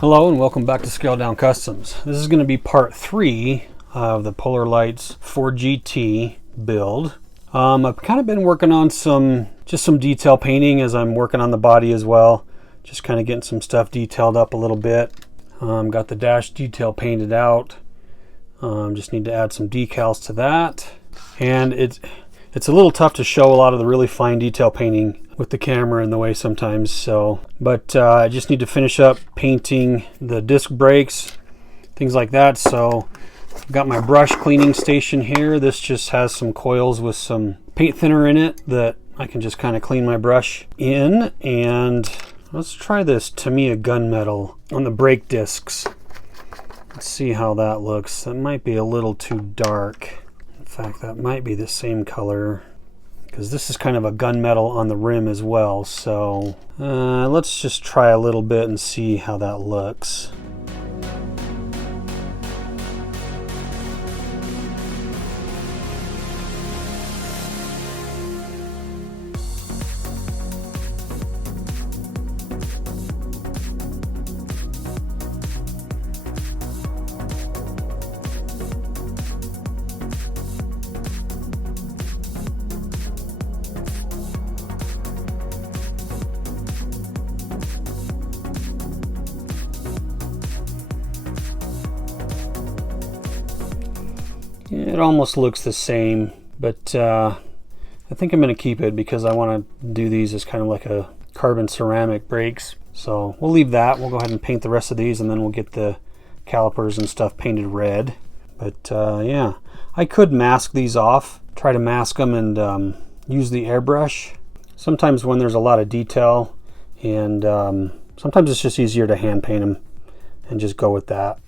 Hello and welcome back to Scale Down Customs. This is going to be part 3 of the Polar Lights 4GT build. I've kind of been working on some detail painting as I'm working on the body as well. Just kind of getting some stuff detailed up a little bit. Got the dash detail painted out. Just need to add some decals to that. And it's a little tough to show a lot of the really fine detail painting with the camera in the way sometimes. But I just need to finish up painting the disc brakes, things like that. So I've got my brush cleaning station here. This just has some coils with some paint thinner in it that I can just kind of clean my brush in. And let's try this Tamiya gunmetal on the brake discs. Let's see how that looks. That might be a little too dark. In fact, that might be the same color, because this is kind of a gunmetal on the rim as well. So let's just try a little bit and see how that looks. It almost looks the same, but I think I'm going to keep it because I want to do these as kind of like a carbon ceramic brakes. So we'll leave that. We'll go ahead and paint the rest of these, and then we'll get the calipers and stuff painted red. But yeah, I could mask these off, try to mask them and use the airbrush. Sometimes when there's a lot of detail, and sometimes it's just easier to hand paint them and just go with that.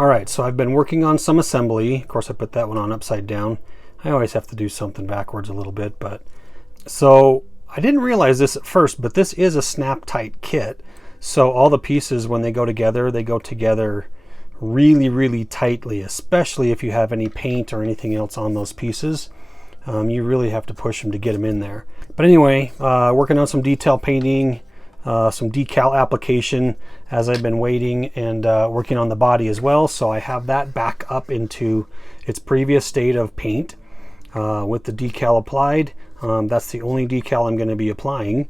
All right, so I've been working on some assembly. Of course, I put that one on upside down. I always have to do something backwards a little bit, but so I didn't realize this at first, but this is a snap tight kit. So all the pieces, when they go together really, really tightly, especially if you have any paint or anything else on those pieces. You really have to push them to get them in there. But anyway, working on some detail painting, some decal application as I've been waiting, and working on the body as well. So I have that back up into its previous state of paint with the decal applied. That's the only decal I'm going to be applying.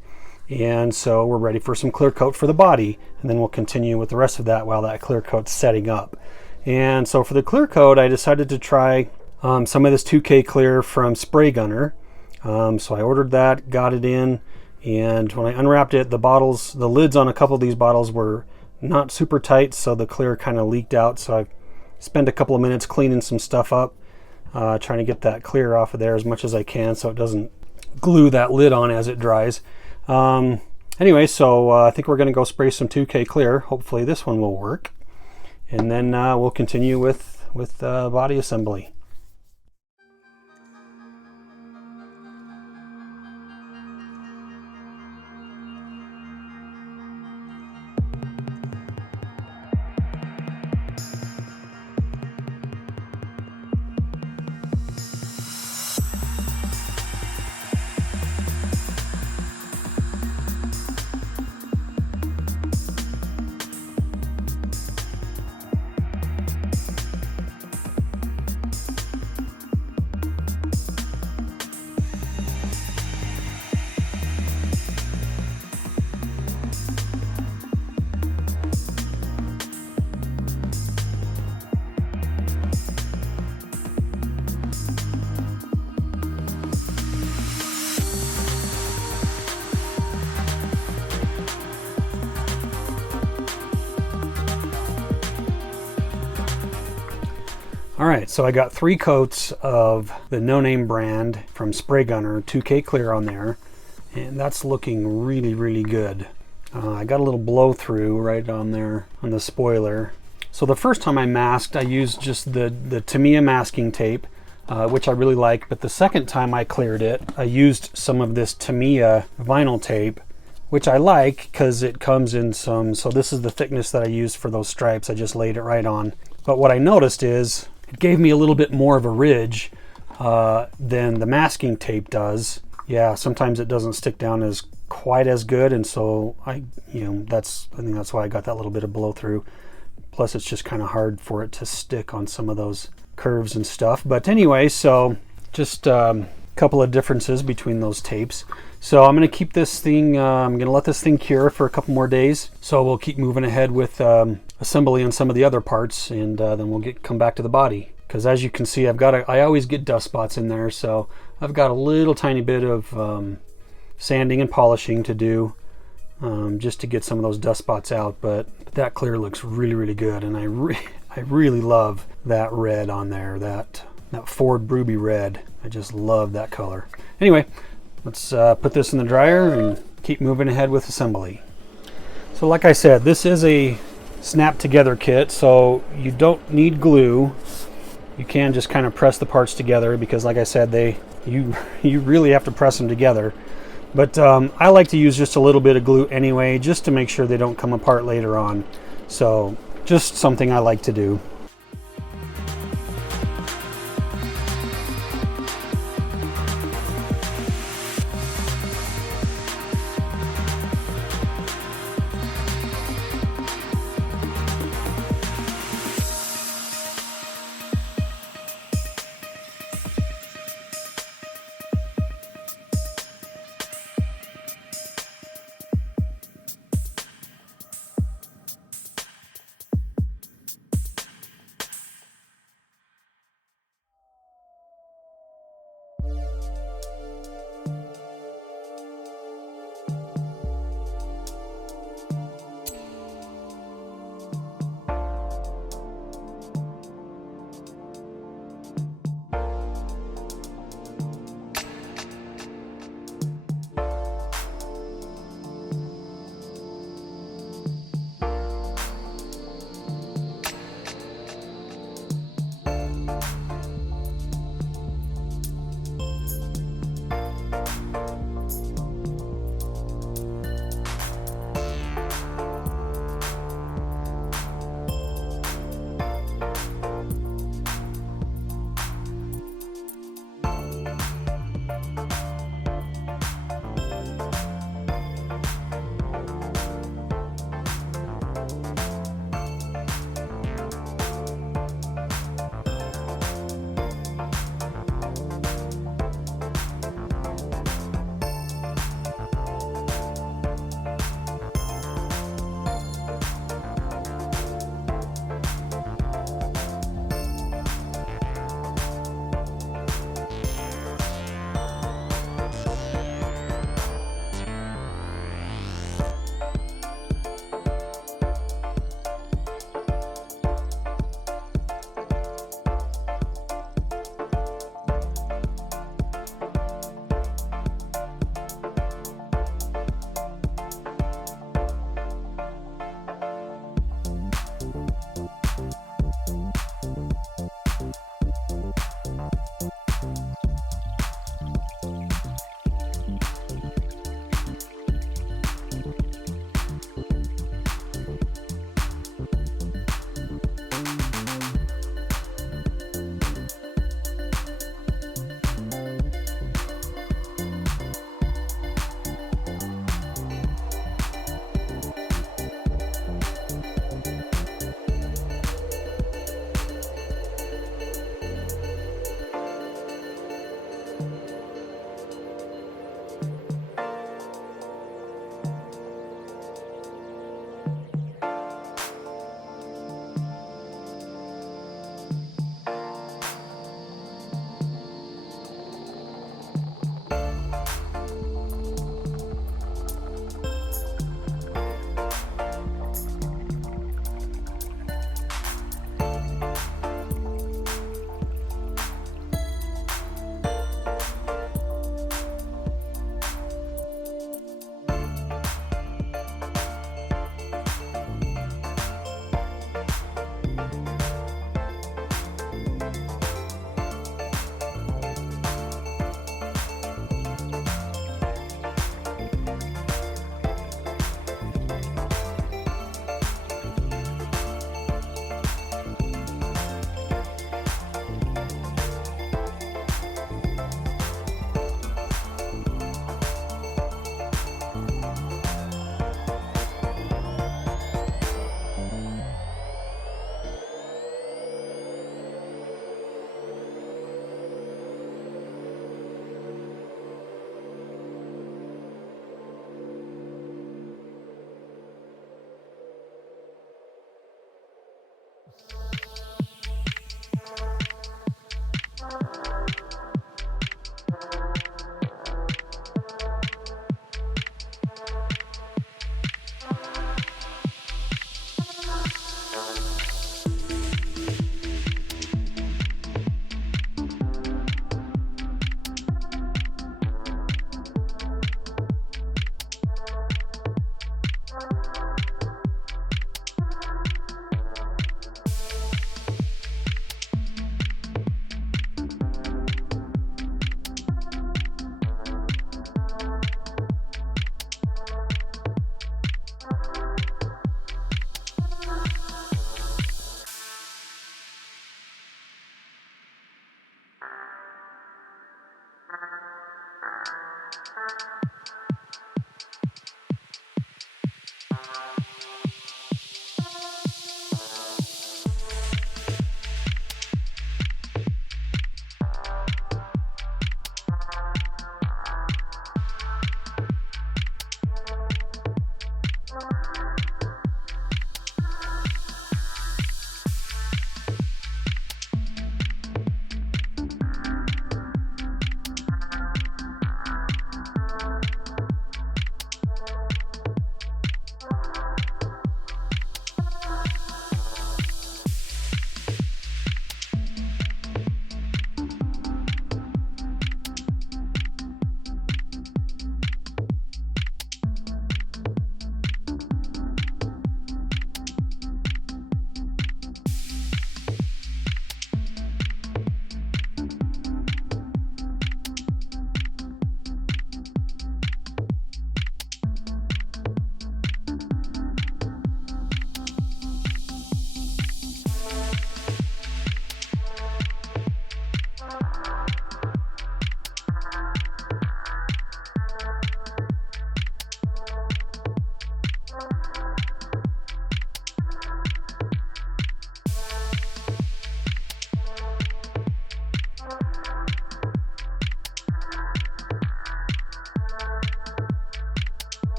And so we're ready for some clear coat for the body, and then we'll continue with the rest of that while that clear coat's setting up. And so for the clear coat, I decided to try some of this 2K clear from Spray Gunner. So I ordered that, got it in, and when I unwrapped it, the lids on a couple of these bottles were not super tight, so the clear kind of leaked out. So I spent a couple of minutes cleaning some stuff up, trying to get that clear off of there as much as I can so it doesn't glue that lid on as it dries. Anyway, so I think we're going to go spray some 2K clear. Hopefully this one will work, and then we'll continue with body assembly. All right, so I got 3 coats of the No Name brand from Spray Gunner, 2K clear on there, and that's looking really, really good. I got a little blow through right on there on the spoiler. So the first time I masked, I used just the Tamiya masking tape, which I really like, but the second time I cleared it, I used some of this Tamiya vinyl tape, which I like because it comes in some, so this is the thickness that I used for those stripes. I just laid it right on. But what I noticed is it gave me a little bit more of a ridge than the masking tape does. Yeah, sometimes it doesn't stick down as quite as good, and so I think that's why I got that little bit of blow through. Plus it's just kind of hard for it to stick on some of those curves and stuff. But anyway, so just a couple of differences between those tapes. So I'm going to keep this thing, I'm going to let this thing cure for a couple more days. So we'll keep moving ahead with assembly on some of the other parts, and then we'll come back to the body. Because as you can see, I always get dust spots in there, so I've got a little tiny bit of sanding and polishing to do just to get some of those dust spots out. But that clear looks really, really good, and I really love that red on there, that Ford Ruby red. I just love that color. Anyway, let's put this in the dryer and keep moving ahead with assembly. So like I said, this is a snap together kit, so you don't need glue. You can just kind of press the parts together because, like I said, you really have to press them together. But I like to use just a little bit of glue anyway, just to make sure they don't come apart later on. So just something I like to do.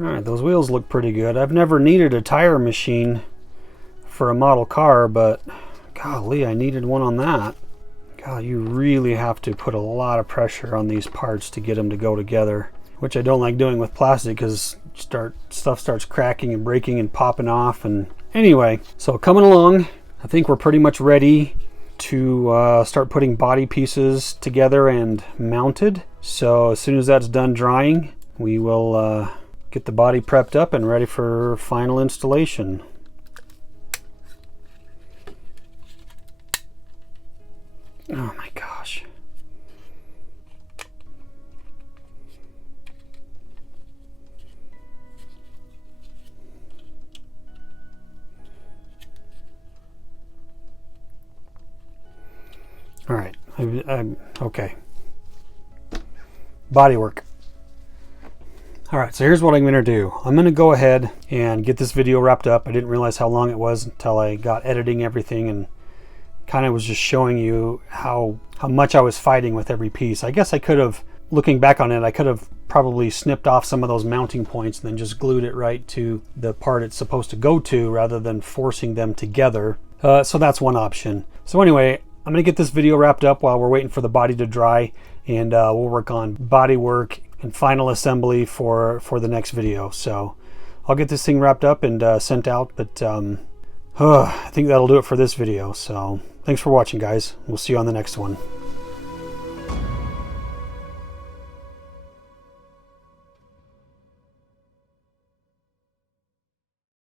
Alright, those wheels look pretty good. I've never needed a tire machine for a model car, but golly, I needed one on that. God, you really have to put a lot of pressure on these parts to get them to go together. which I don't like doing with plastic because stuff starts cracking and breaking and popping off. And anyway, so coming along, I think we're pretty much ready to start putting body pieces together and mounted. So as soon as that's done drying, we will get the body prepped up and ready for final installation. Oh my gosh. All right, okay. Bodywork. All right, so here's what I'm gonna do. I'm gonna go ahead and get this video wrapped up. I didn't realize how long it was until I got editing everything and kind of was just showing you how much I was fighting with every piece. I guess I could have, looking back on it, I could have probably snipped off some of those mounting points and then just glued it right to the part it's supposed to go to rather than forcing them together. So that's one option. So anyway, I'm gonna get this video wrapped up while we're waiting for the body to dry, and we'll work on body work and final assembly for the next video. So I'll get this thing wrapped up and sent out, but I think that'll do it for this video. So thanks for watching, guys. We'll see you on the next one.